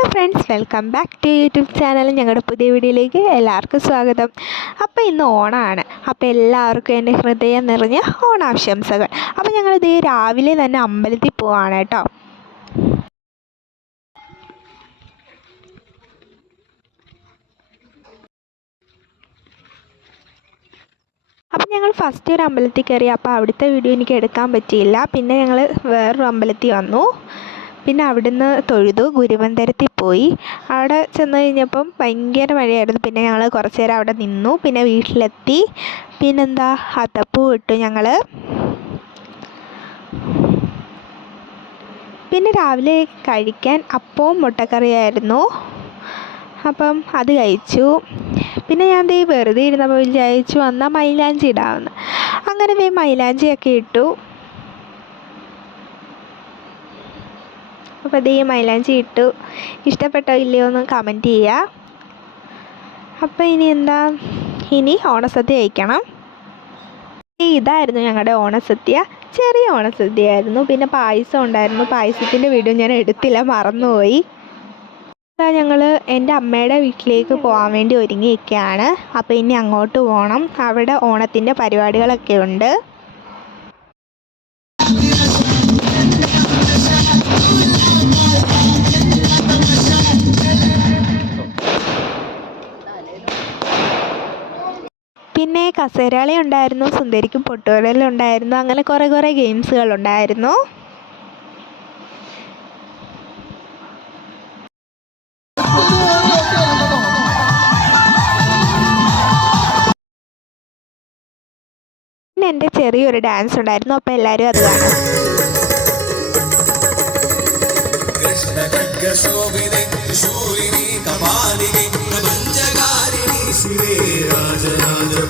Hello friends welcome back to YouTube channel. ഞങ്ങളുടെ പുതിയ വീഡിയോയിലേക്ക് എല്ലാവർക്കും സ്വാഗതം. അപ്പോൾ ഇന്ന് ഓണമാണ് അപ്പോൾ എല്ലാവർക്കും എന്റെ ഹൃദയം നിറഞ്ഞ ഓണാശംസകൾ. അപ്പോൾ ഞങ്ങളിത് രാവിലെ തന്നെ അമ്പലത്തിൽ പോവാണ് കേട്ടോ. അപ്പം ഞങ്ങൾ ഫസ്റ്റ് ഒരു അമ്പലത്തിൽ കയറി. അപ്പോൾ അവിടുത്തെ വീഡിയോ എനിക്ക് എടുക്കാൻ പറ്റിയില്ല. പിന്നെ ഞങ്ങൾ വേറൊരു അമ്പലത്തിൽ വന്നു. പിന്നെ അവിടുന്ന് തൊഴുതു ഗുരുവന്തരത്തിൽ പോയി. അവിടെ ചെന്ന് കഴിഞ്ഞപ്പം ഭയങ്കര മഴയായിരുന്നു. പിന്നെ ഞങ്ങൾ കുറച്ച് നേരം അവിടെ നിന്നു. പിന്നെ വീട്ടിലെത്തി. പിന്നെന്താ? അത്തപ്പൂ ഇട്ടു ഞങ്ങൾ പിന്നെ രാവിലെ കഴിക്കാൻ അപ്പവും മുട്ടക്കറിയായിരുന്നു. അപ്പം അത് കഴിച്ചു. പിന്നെ ഞാൻ ദേ വെറുതെ ഇരുന്നപ്പോൾ വിചാരിച്ചു എന്നാൽ മൈലാഞ്ചി ഇടാമെന്ന്. അങ്ങനെ ദേ മൈലാഞ്ചിയൊക്കെ ഇട്ടു. അപ്പോൾ ദേ മൈലാഞ്ചി ഇട്ടു. ഇഷ്ടപ്പെട്ടോ ഇല്ലയോ എന്ന് കമന്റ് ചെയ്യുക അപ്പോൾ ഇനി എന്താ? ഇനി ഓണസദ്യ കഴിക്കണം. ഇതായിരുന്നു ഞങ്ങളുടെ ഓണസദ്യ. ചെറിയ ഓണസദ്യ ആയിരുന്നു. പിന്നെ പായസം ഉണ്ടായിരുന്നു. പായസത്തിന്റെ വീഡിയോ ഞാൻ എടുത്തില്ല മറന്നുപോയി. ഇതാ ഞങ്ങൾ എന്റെ അമ്മയുടെ വീട്ടിലേക്ക് പോകാൻ വേണ്ടി ഒരുങ്ങിയിരിക്കുകയാണ്. അപ്പോൾ ഇനി അങ്ങോട്ട് പോകണം അവിടെ ഓണത്തിന്റെ പരിപാടികളൊക്കെ ഉണ്ട്. കസേരകളി ഉണ്ടായിരുന്നു സുന്ദരിക്കും പൊട്ടുകടലും ഉണ്ടായിരുന്നു അങ്ങനെ കുറേ കുറേ ഗെയിംസുകൾ ഉണ്ടായിരുന്നു. പിന്നെ എന്റെ ചെറിയൊരു ഡാൻസ് ഉണ്ടായിരുന്നു അപ്പോൾ എല്ലാവരും അത് കാണാം ശൂലിനി കപാലിനി പ്രപഞ്ചകാരിണി ശിവേ രാജരാജ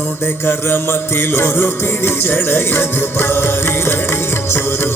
ഹരനുടെ കറമത്തിൽ ഒരു പിടിച്ചടയത് പാരിലടിച്ചൊരു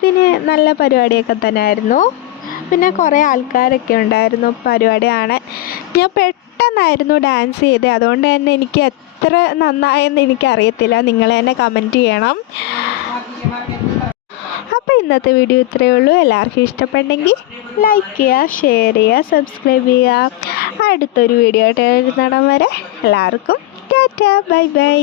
അത്യാവശ്യത്തിന് നല്ല പരിപാടിയൊക്കെ തന്നെ ആയിരുന്നു പിന്നെ കുറേ ആൾക്കാരൊക്കെ ഉണ്ടായിരുന്നു പരിപാടി കാണാൻ ഞാൻ പെട്ടെന്നായിരുന്നു ഡാൻസ് ചെയ്തത് അതുകൊണ്ട് തന്നെ എനിക്ക് എത്ര നന്നായെന്ന് എനിക്കറിയത്തില്ല. നിങ്ങൾ തന്നെ കമന്റ് ചെയ്യണം. അപ്പോൾ ഇന്നത്തെ വീഡിയോ ഇത്രയേ ഉള്ളൂ. എല്ലാവർക്കും ഇഷ്ടപ്പെട്ടെങ്കിൽ ലൈക്ക് ചെയ്യുക ഷെയർ ചെയ്യുക സബ്സ്ക്രൈബ് ചെയ്യുക. അടുത്തൊരു വീഡിയോ ആയിട്ട് വരുന്നിടം വരെ എല്ലാവർക്കും ടാറ്റ. Bye bye.